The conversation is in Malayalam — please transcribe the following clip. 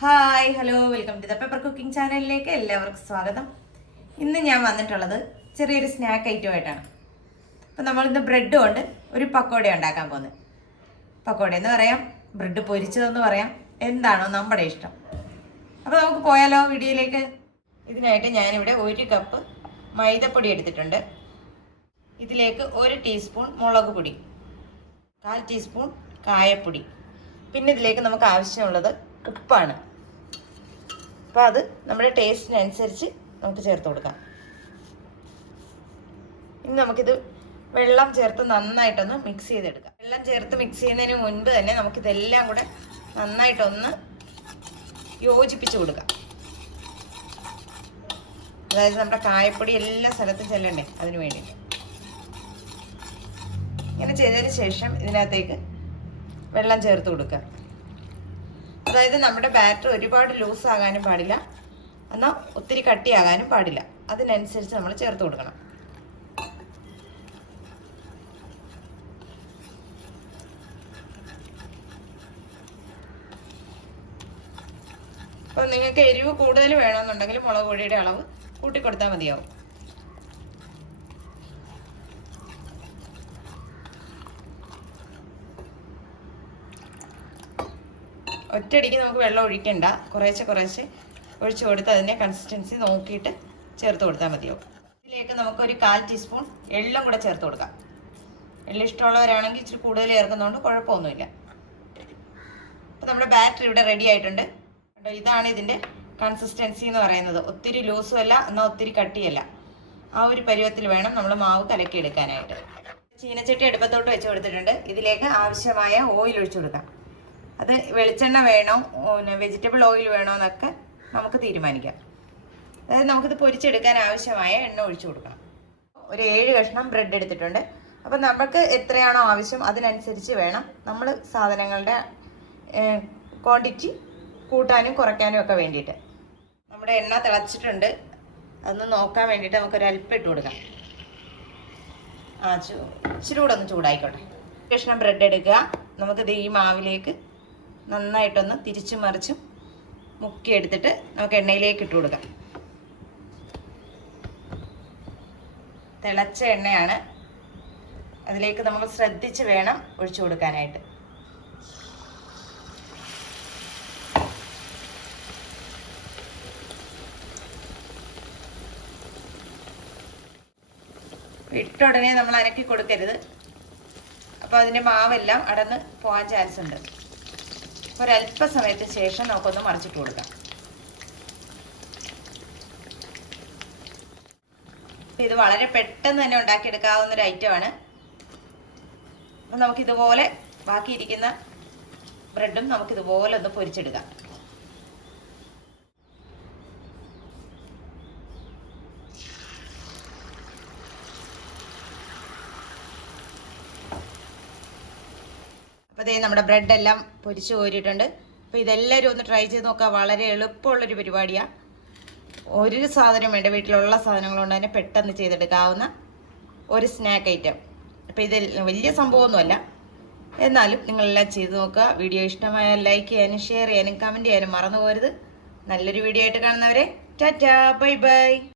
Hi hello welcome to the paper cooking ചാനലിലേക്ക് എല്ലാവർക്കും സ്വാഗതം. ഇന്ന് ഞാൻ വന്നിട്ടുള്ളത് ചെറിയൊരു സ്നാക്ക് ഐറ്റം ആയിട്ടാണ്. അപ്പം നമ്മളിന്ന് ബ്രെഡ് കൊണ്ട് ഒരു പക്കോട ഉണ്ടാക്കാൻ പോകുന്നത്. പക്കോട എന്ന് പറയാം ബ്രെഡ് പൊരിച്ചതെന്ന് പറയാം എന്താണോ നമ്മുടെ ഇഷ്ടം. അപ്പോൾ നമുക്ക് പോയാലോ വീഡിയോയിലേക്ക്? ഇതിനായിട്ട് ഞാനിവിടെ ഒരു കപ്പ് മൈദപ്പൊടി എടുത്തിട്ടുണ്ട്. ഇതിലേക്ക് ഒരു ടീസ്പൂൺ മുളക് പൊടി കാൽ ടീസ്പൂൺ കായപ്പൊടി. പിന്നെ ഇതിലേക്ക് നമുക്ക് ആവശ്യമുള്ളത് ഉപ്പാണ്. അപ്പോൾ അത് നമ്മുടെ ടേസ്റ്റിനനുസരിച്ച് നമുക്ക് ചേർത്ത് കൊടുക്കാം. ഇനി നമുക്കിത് വെള്ളം ചേർത്ത് നന്നായിട്ടൊന്ന് മിക്സ് ചെയ്തെടുക്കാം. വെള്ളം ചേർത്ത് മിക്സ് ചെയ്യുന്നതിന് മുൻപ് തന്നെ നമുക്കിതെല്ലാം കൂടെ നന്നായിട്ടൊന്ന് യോജിപ്പിച്ച് കൊടുക്കാം. അതായത് നമ്മുടെ കായപ്പൊടി എല്ലാ സ്ഥലത്തും ചെല്ലണ്ടേ അതിന് വേണ്ടി. ഇങ്ങനെ ചെയ്തതിന് ശേഷം ഇതിനകത്തേക്ക് വെള്ളം ചേർത്ത് കൊടുക്കുക. അതായത് നമ്മുടെ ബാറ്റർ ഒരുപാട് ലൂസ് ആകാനും പാടില്ല. എന്നാൽ ഒത്തിരി കട്ടിയാകാനും പാടില്ല. അതിനനുസരിച്ച് നമ്മൾ ചേർത്ത് കൊടുക്കണം. അപ്പോൾ നിങ്ങൾക്ക് എരിവ് കൂടുതൽ വേണമെന്നുണ്ടെങ്കിൽ മുളക് പൊടിയുടെ അളവ് കൂട്ടിക്കൊടുത്താൽ മതിയാവും. ഒറ്റയടിക്ക് നമുക്ക് വെള്ളം ഒഴിക്കണ്ട. കുറേശ്ശെ കുറേശ്ശെ ഒഴിച്ചു കൊടുത്ത് അതിന്റെ കൺസിസ്റ്റൻസി നോക്കിയിട്ട് ചേർത്ത് കൊടുത്താൽ മതിയാവും ഇതിലേക്ക് നമുക്കൊരു കാൽ ടീസ്പൂൺ എള്ളും കൂടെ ചേർത്ത് കൊടുക്കാം. എള്ള് ഇഷ്ടമുള്ളവരാണെങ്കിൽ ഇച്ചിരി കൂടുതൽ ചേർക്കുന്നതുകൊണ്ട് കുഴപ്പമൊന്നുമില്ല. അപ്പോൾ നമ്മുടെ ബാറ്റർ ഇവിടെ റെഡി ആയിട്ടുണ്ട്. കേട്ടോ ഇതാണ് ഇതിന്റെ കൺസിസ്റ്റൻസി എന്ന് പറയുന്നത്. ഒത്തിരി ലൂസും അല്ല എന്നാൽ ഒത്തിരി കട്ടിയല്ല. ആ ഒരു പരുവത്തിൽ വേണം നമ്മൾ മാവ് കലക്കിയെടുക്കാനായിട്ട്. ചീനച്ചട്ടി അടുപ്പത്തോട്ട് വെച്ച് കൊടുത്തിട്ടുണ്ട്. ഇതിലേക്ക് ആവശ്യമായ ഓയിൽ ഒഴിച്ചു കൊടുക്കാം. അത് വെളിച്ചെണ്ണ വേണോ പിന്നെ വെജിറ്റബിൾ ഓയിൽ വേണോ എന്നൊക്കെ നമുക്ക് തീരുമാനിക്കാം. അതായത് നമുക്കിത് പൊരിച്ചെടുക്കാൻ ആവശ്യമായ എണ്ണ ഒഴിച്ചു കൊടുക്കണം ഒരു ഏഴ് കഷ്ണം ബ്രെഡ് എടുത്തിട്ടുണ്ട്. അപ്പം നമുക്ക് എത്രയാണോ ആവശ്യം അതിനനുസരിച്ച് വേണം നമ്മൾ സാധനങ്ങളുടെ ക്വാണ്ടിറ്റി കൂട്ടാനും കുറയ്ക്കാനും ഒക്കെ വേണ്ടിയിട്ട്. നമ്മുടെ എണ്ണ തിളച്ചിട്ടുണ്ട്. അതൊന്ന് നോക്കാൻ വേണ്ടിയിട്ട് നമുക്കൊരു അല്പം ഇട്ട് കൊടുക്കാം. ആ ചൂ ഇച്ചിരി കൂടെ ഒന്ന് ചൂടായിക്കോട്ടെ. കഷ്ണം ബ്രെഡ് എടുക്കുക. നമുക്കിത് ഈ മാവിലേക്ക് നന്നായിട്ടൊന്ന് തിരിച്ചു മറിച്ചും മുക്കി എടുത്തിട്ട് നമുക്ക് എണ്ണയിലേക്ക് ഇട്ട് കൊടുക്കാം. തിളച്ച എണ്ണയാണ്. അതിലേക്ക് നമ്മൾ ശ്രദ്ധിച്ച് വേണം ഒഴിച്ചു കൊടുക്കാനായിട്ട്. ഇട്ട ഉടനെ നമ്മൾ അരക്കി കൊടുക്കരുത്. അപ്പോൾ അതിന്റെ മാവെല്ലാം അടന്ന് പോകാൻ ചാൻസ് ഉണ്ട് ഒരല്പസമയത്തിന് ശേഷം നമുക്കൊന്ന് മറിച്ചിട്ട് കൊടുക്കാം. ഇത് വളരെ പെട്ടെന്ന് തന്നെ ഉണ്ടാക്കിയെടുക്കാവുന്ന ഒരു ഐറ്റമാണ് അപ്പം നമുക്കിതുപോലെ ബാക്കിയിരിക്കുന്ന ബ്രെഡും നമുക്കിതുപോലെ ഒന്ന് പൊരിച്ചെടുക്കാം. അപ്പോൾ ഇതേ നമ്മുടെ ബ്രെഡ് എല്ലാം പൊരിച്ച് കോരിയിട്ടുണ്ട്. അപ്പോൾ ഇതെല്ലാവരും ഒന്ന് ട്രൈ ചെയ്ത് നോക്കുക വളരെ എളുപ്പമുള്ളൊരു പരിപാടിയാണ് ഒരു സാധനം വേണ്ട. വീട്ടിലുള്ള സാധനങ്ങൾ കൊണ്ട് തന്നെ പെട്ടെന്ന് ചെയ്തെടുക്കാവുന്ന ഒരു സ്നാക്ക് ഐറ്റം അപ്പോൾ ഇത് വലിയ സംഭവമൊന്നുമല്ല. എന്നാലും നിങ്ങളെല്ലാം ചെയ്ത് നോക്കുക വീഡിയോ ഇഷ്ടമായാൽ ലൈക്ക് ചെയ്യാനും ഷെയർ ചെയ്യാനും കമന്റ് ചെയ്യാനും മറന്നു പോരുത് നല്ലൊരു വീഡിയോ ആയിട്ട് കാണുന്നവരെ ടാറ്റാ ബൈ ബൈ